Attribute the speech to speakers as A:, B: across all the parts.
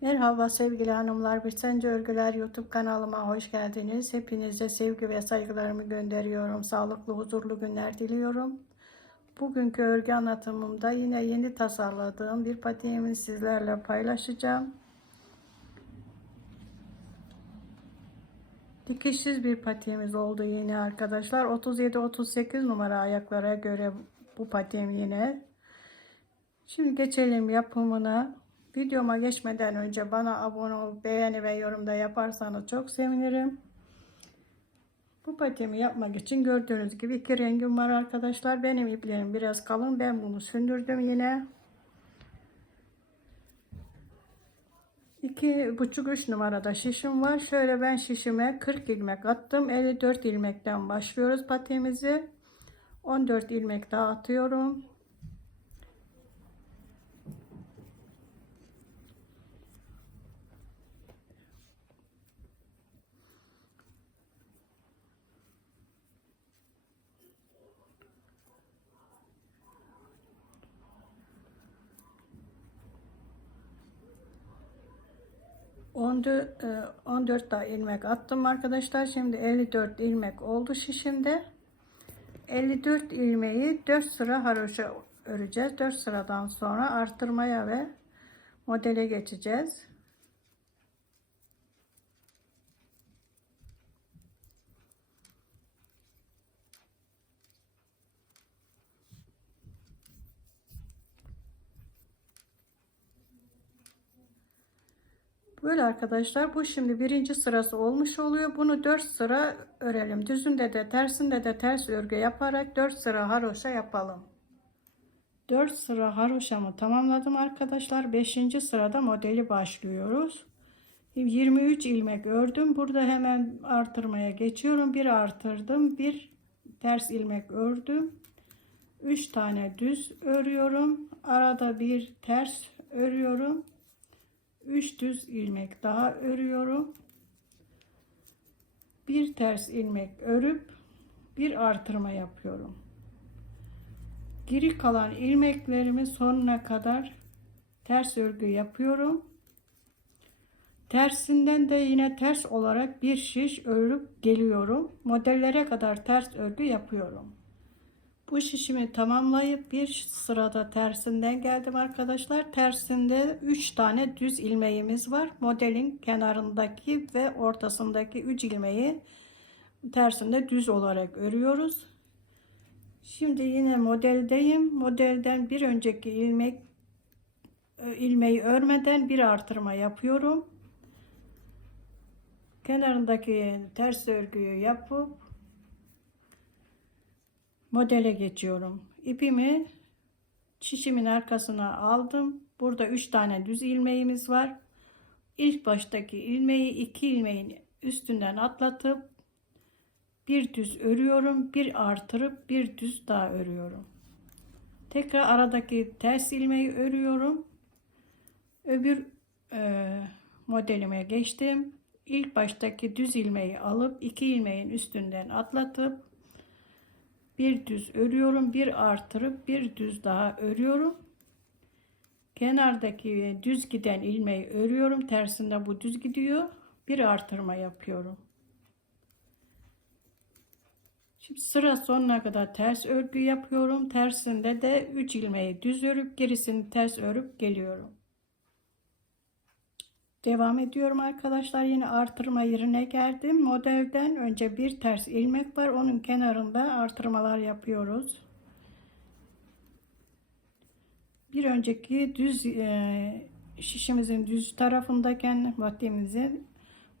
A: Merhaba sevgili hanımlar, Bir Sence Örgüler YouTube kanalıma hoş geldiniz. Hepinize sevgi ve saygılarımı gönderiyorum. Sağlıklı, huzurlu günler diliyorum. Bugünkü örgü anlatımımda yine yeni tasarladığım bir patiğimi sizlerle paylaşacağım. Dikişsiz bir patiğimiz oldu yine arkadaşlar. 37-38 numara ayaklara göre bu patiğim yine. Şimdi geçelim yapımına. Videoma geçmeden önce bana abone ol, beğeni ve yorumda yaparsanız çok sevinirim. Bu patiğimi yapmak için gördüğünüz gibi iki rengim var arkadaşlar. Benim iplerim biraz kalın. Ben bunu sündürdüm yine. İki buçuk üç numarada şişim var. Şöyle ben şişime 40 ilmek attım. 54 ilmekten başlıyoruz patiğimizi. 14 ilmek daha atıyorum. 14 daha ilmek attım arkadaşlar. Şimdi 54 ilmek oldu şişimde. 54 ilmeği 4 sıra haroşa öreceğiz. 4 sıradan sonra artırmaya ve modele geçeceğiz. Böyle arkadaşlar bu şimdi birinci sırası olmuş oluyor. Bunu 4 sıra örelim. Düzünde de tersinde de ters örgü yaparak 4 sıra haroşa yapalım. 4 sıra haroşamı tamamladım arkadaşlar. 5. sırada modeli başlıyoruz. 23 ilmek ördüm. Burada hemen artırmaya geçiyorum. Bir artırdım. Bir ters ilmek ördüm. 3 tane düz örüyorum. Arada bir ters örüyorum. 3 düz ilmek daha örüyorum. Bir ters ilmek örüp bir artırma yapıyorum. Geri kalan ilmeklerimi sonuna kadar ters örgü yapıyorum. Tersinden de yine ters olarak bir şiş örüp geliyorum. Modellere kadar ters örgü yapıyorum. Bu şişimi tamamlayıp bir sırada tersinden geldim arkadaşlar. Tersinde 3 tane düz ilmeğimiz var. Modelin kenarındaki ve ortasındaki 3 ilmeği tersinde düz olarak örüyoruz. Şimdi yine modeldeyim. Modelden bir önceki ilmek e, ilmeği örmeden bir artırma yapıyorum. Kenarındaki ters örgüyü yapıp modele geçiyorum. İpimi şişimin arkasına aldım. Burada 3 tane düz ilmeğimiz var. İlk baştaki ilmeği iki ilmeğin üstünden atlatıp bir düz örüyorum. Bir artırıp bir düz daha örüyorum. Tekrar aradaki ters ilmeği örüyorum. Öbür e, modelime geçtim. İlk baştaki düz ilmeği alıp iki ilmeğin üstünden atlatıp bir düz örüyorum bir artırıp bir düz daha örüyorum. Kenardaki düz giden ilmeği örüyorum tersinde bu düz gidiyor. Bir artırma yapıyorum. Şimdi sıra sonuna kadar ters örgü yapıyorum. Tersinde de 3 ilmeği düz örüp gerisini ters örüp geliyorum Devam ediyorum arkadaşlar. Yine artırma yerine geldim. Modelden önce bir ters ilmek var. Onun kenarında artırmalar yapıyoruz. Bir önceki düz e, şişimizin düz tarafındayken battiyemizin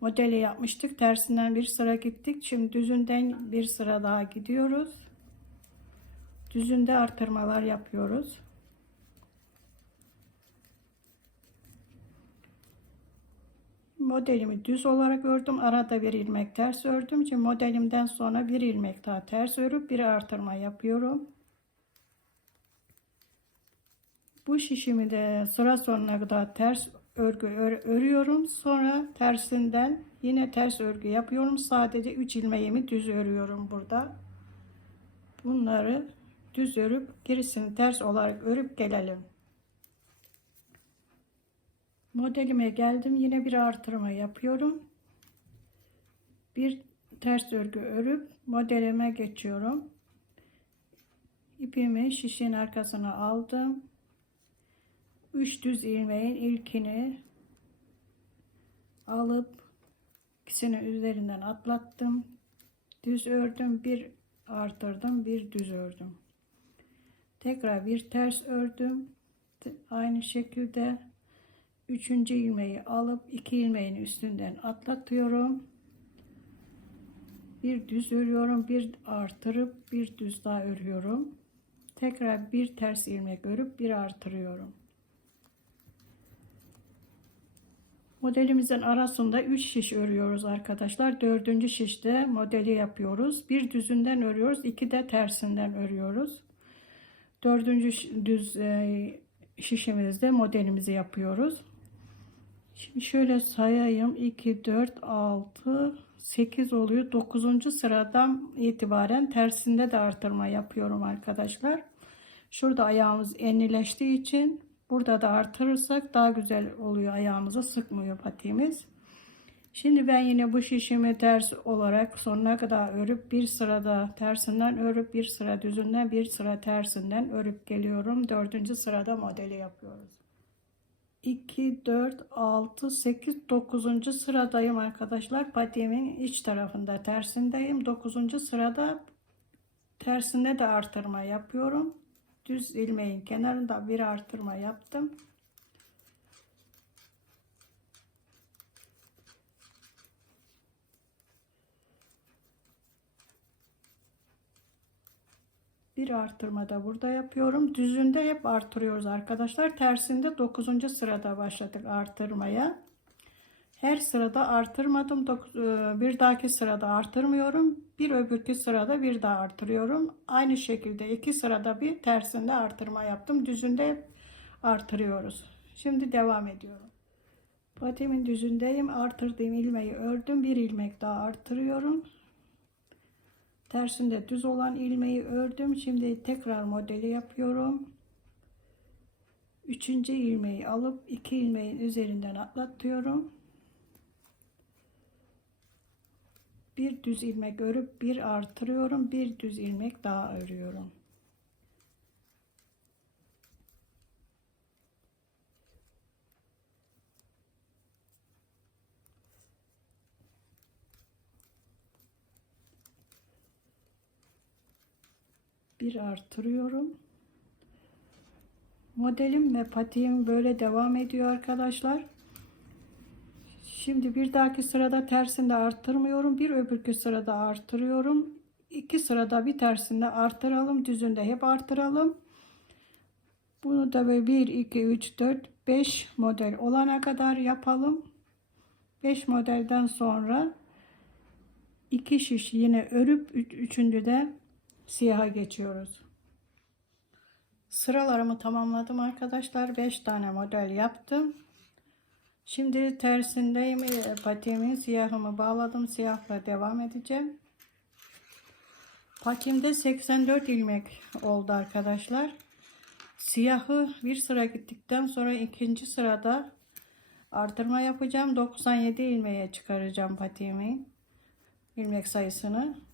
A: modeli yapmıştık. Tersinden bir sıra gittik. Şimdi düzünden bir sıra daha gidiyoruz. Düzünde artırmalar yapıyoruz. Modelimi düz olarak ördüm. Arada bir ilmek ters ördüm. Şimdi modelimden sonra bir ilmek daha ters örüp bir artırma yapıyorum. Bu şişimi de sıra sonuna kadar ters örgü ör, örüyorum. Sonra tersinden yine ters örgü yapıyorum. Sadece 3 ilmeğimi düz örüyorum burada. Bunları düz örüp gerisini ters olarak örüp gelelim. Modelime geldim. Yine bir artırma yapıyorum. Bir ters örgü örüp modelime geçiyorum. İpimi şişin arkasına aldım. 3 düz ilmeğin ilkini alıp ikisini üzerinden atlattım. Düz ördüm, bir artırdım, bir düz ördüm. Tekrar bir ters ördüm. Aynı şekilde üçüncü ilmeği alıp iki ilmeğin üstünden atlatıyorum. Bir düz örüyorum, bir artırıp bir düz daha örüyorum. Tekrar bir ters ilmek örüp bir artırıyorum. Modelimizin arasında 3 şiş örüyoruz arkadaşlar. Dördüncü şişte modeli yapıyoruz. Bir düzünden örüyoruz. iki de tersinden örüyoruz. Dördüncü düz e, şişimizde modelimizi yapıyoruz. Şimdi şöyle sayayım. 2, 4, 6, 8 oluyor. 9. sıradan itibaren tersinde de artırma yapıyorum arkadaşlar. Şurada ayağımız enlileştiği için burada da artırırsak daha güzel oluyor. Ayağımıza sıkmıyor patiğimiz. Şimdi ben yine bu şişimi ters olarak sonuna kadar örüp bir sırada tersinden örüp bir sıra düzünden bir sıra tersinden örüp geliyorum. Dördüncü sırada modeli yapıyoruz. 2, 4, 6, 8, 9. sıradayım arkadaşlar. Patiğimin iç tarafında tersindeyim. 9. sırada tersinde de artırma yapıyorum. Düz ilmeğin kenarında bir artırma yaptım. Bir artırma da burada yapıyorum. Düzünde hep artırıyoruz arkadaşlar. Tersinde 9. sırada başladık artırmaya. Her sırada artırmadım. E, Bir dahaki sırada artırmıyorum. Bir öbürkü sırada bir daha artırıyorum. Aynı şekilde iki sırada bir tersinde artırma yaptım. Düzünde artırıyoruz. Şimdi devam ediyorum. Patiğimin düzündeyim. Artırdığım ilmeği ördüm. Bir ilmek daha artırıyorum. Tersinde düz olan ilmeği ördüm. Şimdi tekrar modeli yapıyorum. Üçüncü ilmeği alıp iki ilmeğin üzerinden atlatıyorum. Bir düz ilmek örüp bir artırıyorum. Bir düz ilmek daha örüyorum. Bir artırıyorum. Modelim ve patiğim böyle devam ediyor arkadaşlar. Şimdi bir dahaki sırada tersinde arttırmıyorum. Bir öbürkü sırada artırıyorum. İki sırada bir tersinde artıralım. Düzünde hep artıralım. Bunu da böyle 1, 2, 3, 4, 5 model olana kadar yapalım. 5 modelden sonra iki şiş yine örüp üç- üçüncü de siyaha geçiyoruz. Sıralarımı tamamladım arkadaşlar. 5 tane model yaptım. Şimdi tersindeyim. E, Patiğimi siyahımı bağladım. Siyahla devam edeceğim. Patiğimde 84 ilmek oldu arkadaşlar. Siyahı bir sıra gittikten sonra ikinci sırada artırma yapacağım. 97 ilmeğe çıkaracağım patiğimi. ilmek sayısını.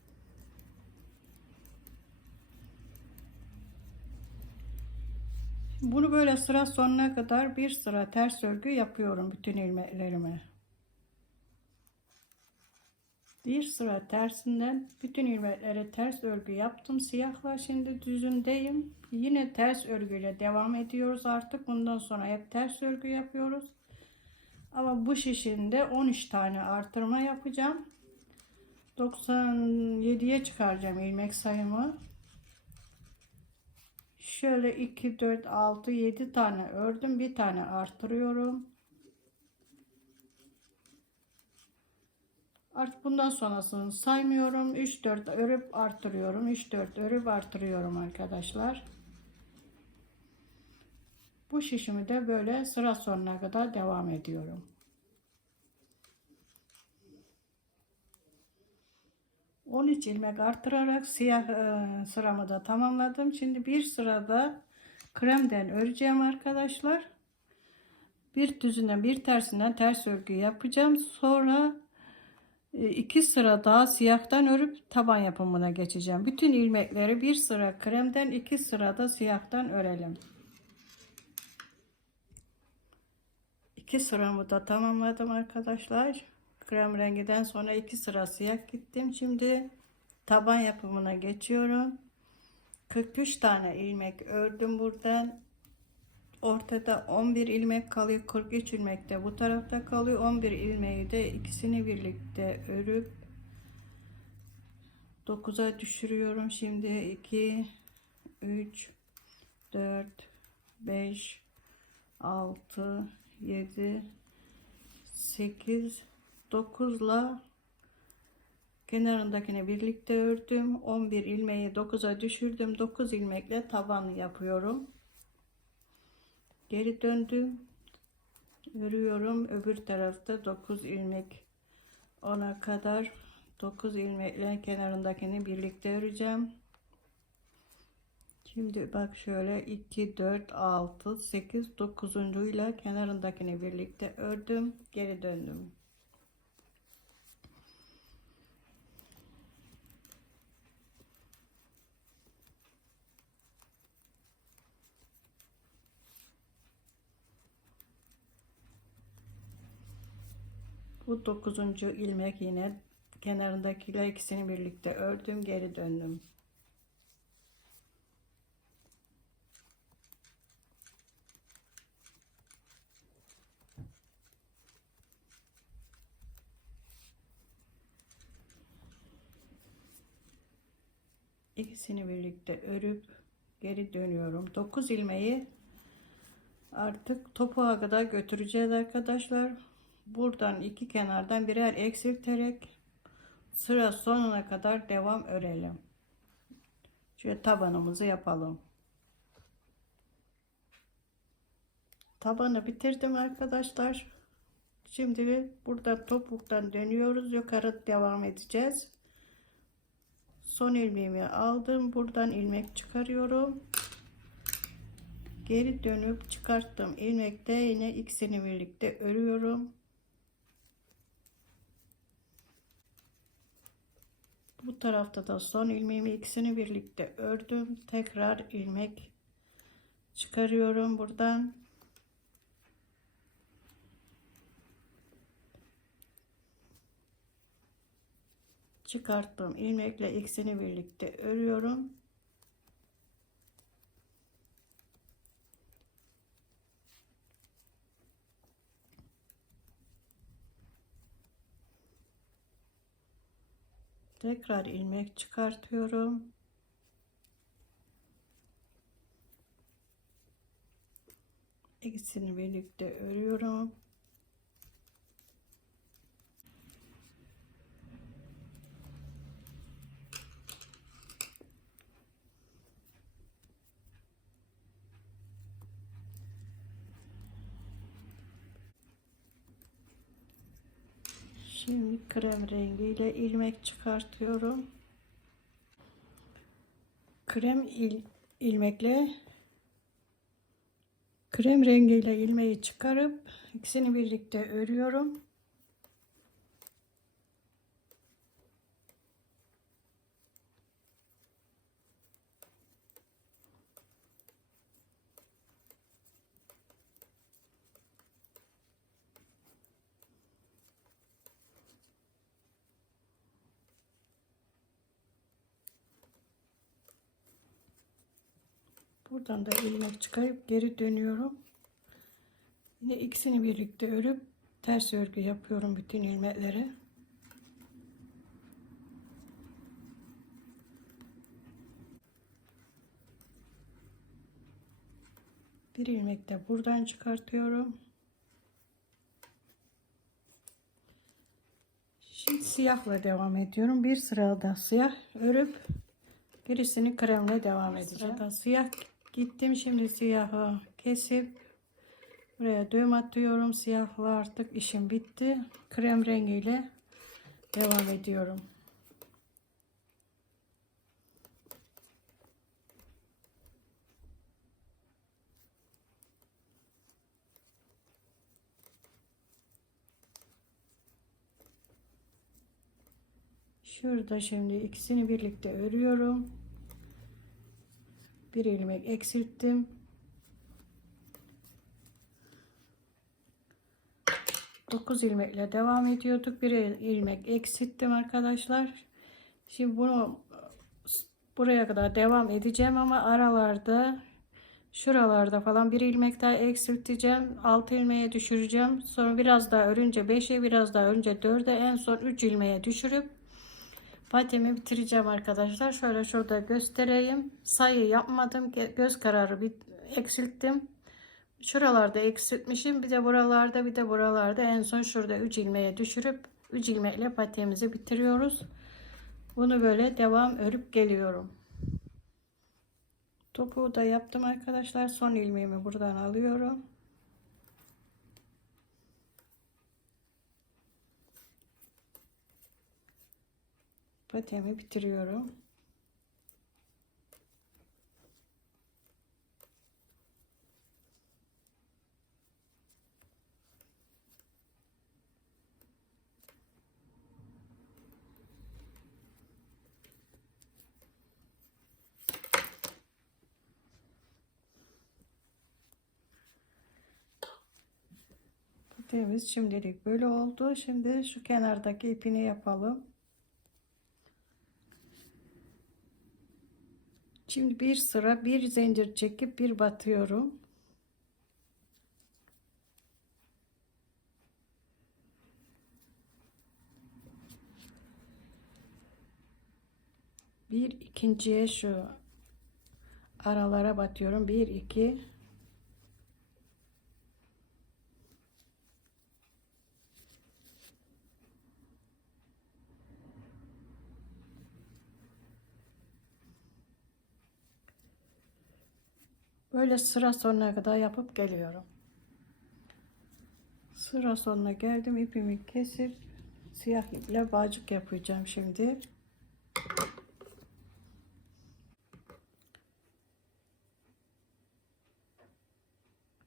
A: Bunu böyle sıra sonuna kadar bir sıra ters örgü yapıyorum bütün ilmeklerime. Bir sıra tersinden bütün ilmeklere ters örgü yaptım. Siyahla şimdi düzündeyim. Yine ters örgüyle devam ediyoruz artık. Bundan sonra hep ters örgü yapıyoruz. Ama bu şişinde 13 tane artırma yapacağım. 97'ye çıkaracağım ilmek sayımı. Şöyle 2, 4, 6, 7 tane ördüm. Bir tane artırıyorum. Artık bundan sonrasını saymıyorum. 3, 4 örüp artırıyorum. 3, 4 örüp artırıyorum arkadaşlar. Bu şişimi de böyle sıra sonuna kadar devam ediyorum. 13 ilmek arttırarak siyah e, sıramı da tamamladım. Şimdi bir sırada kremden öreceğim arkadaşlar. bir düzünden bir tersinden ters örgü yapacağım. Sonra e, iki sıra daha siyahtan örüp taban yapımına geçeceğim. Bütün ilmekleri bir sıra kremden iki sıra da siyahtan örelim. İki sıramı da tamamladım arkadaşlar. Krem rengiden sonra iki sıra siyah gittim. Şimdi taban yapımına geçiyorum. 43 tane ilmek ördüm buradan. Ortada 11 ilmek kalıyor. 43 ilmek de bu tarafta kalıyor. 11 ilmeği de ikisini birlikte örüp 9'a düşürüyorum. Şimdi 2 3 4 5 6 7 8 9 ile kenarındakini birlikte ördüm 11 ilmeği 9'a düşürdüm. 9 ilmekle taban yapıyorum. Geri döndüm. Örüyorum. Öbür tarafta 9 ilmek ona kadar 9 ilmekle kenarındakini birlikte öreceğim. Şimdi bak şöyle 2 4 6 8 9. ile kenarındakini birlikte ördüm. Geri döndüm Bu dokuzuncu ilmek yine kenarındakiyle ikisini birlikte ördüm geri döndüm. İkisini birlikte örüp geri dönüyorum. 9 ilmeği artık topuğa kadar götüreceğiz arkadaşlar. Buradan iki kenardan birer eksilterek sıra sonuna kadar devam örelim. Şöyle tabanımızı yapalım. Tabanı bitirdim arkadaşlar. Şimdi burada topuktan dönüyoruz. Yukarı devam edeceğiz. Son ilmeğimi aldım. Buradan ilmek çıkarıyorum. Geri dönüp çıkarttım. İlmekte yine ikisini birlikte örüyorum. Bu tarafta da son ilmeğimi ikisini birlikte ördüm. Tekrar ilmek çıkarıyorum buradan. Çıkarttım ilmekle ikisini birlikte örüyorum. Tekrar ilmek çıkartıyorum. İkisini birlikte örüyorum. Şimdi krem rengiyle ilmek çıkartıyorum. Krem il, ilmekle krem rengiyle ilmeği çıkarıp ikisini birlikte örüyorum. Buradan da ilmek çıkarıp geri dönüyorum. Yine ikisini birlikte örüp ters örgü yapıyorum bütün ilmekleri. Bir ilmek de buradan çıkartıyorum. Şimdi siyahla devam ediyorum. Bir sırada siyah örüp gerisini kremle devam edeceğim. Sırada siyah Gittim şimdi siyahı kesip buraya düğüm atıyorum. Siyahla artık işim bitti. Krem rengiyle devam ediyorum. Şurada şimdi ikisini birlikte örüyorum. Bir ilmek eksilttim. 9 ilmekle devam ediyorduk. Bir ilmek eksilttim arkadaşlar. Şimdi bunu buraya kadar devam edeceğim ama aralarda şuralarda falan bir ilmek daha eksilteceğim. 6 ilmeğe düşüreceğim. Sonra biraz daha örünce 5'e biraz daha önce 4'e en son 3 ilmeğe düşürüp patemi bitireceğim arkadaşlar. Şöyle şurada göstereyim. Sayı yapmadım. Göz kararı bir eksilttim. Şuralarda eksiltmişim. Bir de buralarda bir de buralarda en son şurada 3 ilmeğe düşürüp 3 ilmekle patiğimizi bitiriyoruz. Bunu böyle devam örüp geliyorum. Topuğu da yaptım arkadaşlar. Son ilmeğimi buradan alıyorum. Patiğimi bitiriyorum. Temiz şimdilik böyle oldu. Şimdi şu kenardaki ipini yapalım. Şimdi bir sıra bir zincir çekip bir batıyorum. Bir ikinciye şu aralara batıyorum. Bir iki Böyle sıra sonuna kadar yapıp geliyorum. Sıra sonuna geldim. ipimi kesip siyah iple bağcık yapacağım şimdi.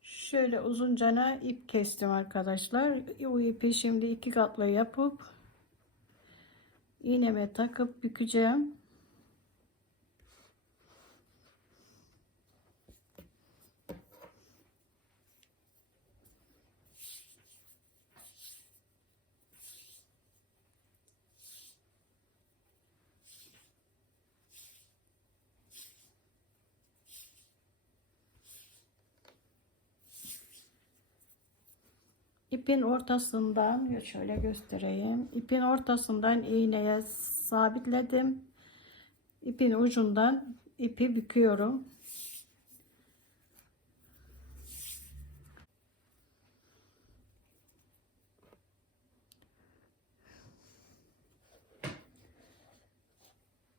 A: Şöyle uzuncana ip kestim arkadaşlar. Bu ipi şimdi iki katlı yapıp iğneme takıp bükeceğim. İpin ortasından şöyle göstereyim. İpin ortasından iğneye sabitledim. İpin ucundan ipi büküyorum.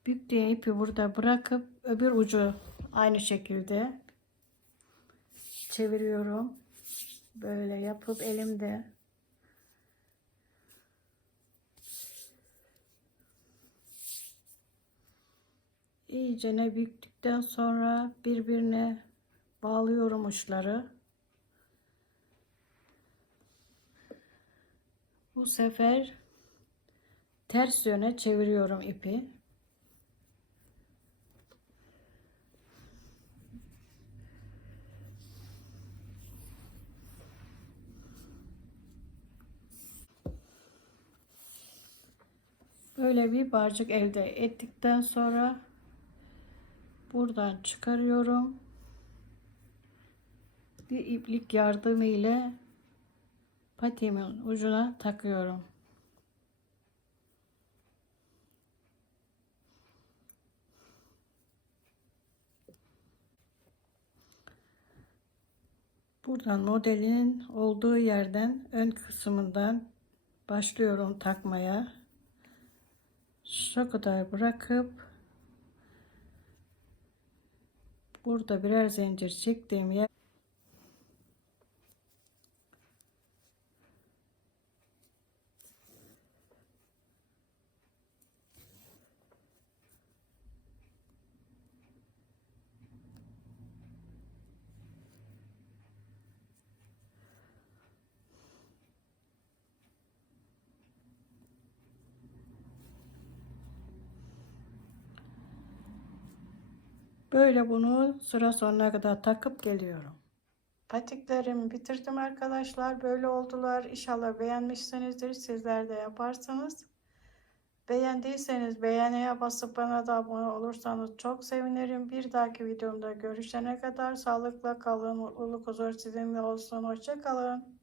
A: Büktüğüm ipi burada bırakıp öbür ucu aynı şekilde çeviriyorum böyle yapıp elimde iyice ne büktükten sonra birbirine bağlıyorum uçları. Bu sefer ters yöne çeviriyorum ipi. Böyle bir barcık elde ettikten sonra buradan çıkarıyorum. Bir iplik yardımı ile patiğimin ucuna takıyorum. Buradan modelin olduğu yerden ön kısmından başlıyorum takmaya şu kadar bırakıp burada birer zincir çektiğim yer Böyle bunu sıra sonuna kadar takıp geliyorum. Patiklerimi bitirdim arkadaşlar. Böyle oldular. İnşallah beğenmişsinizdir. Sizler de yaparsanız. Beğendiyseniz beğeniye basıp bana da abone olursanız çok sevinirim. Bir dahaki videomda görüşene kadar sağlıkla kalın. Mutluluk huzur sizinle olsun. Hoşça kalın.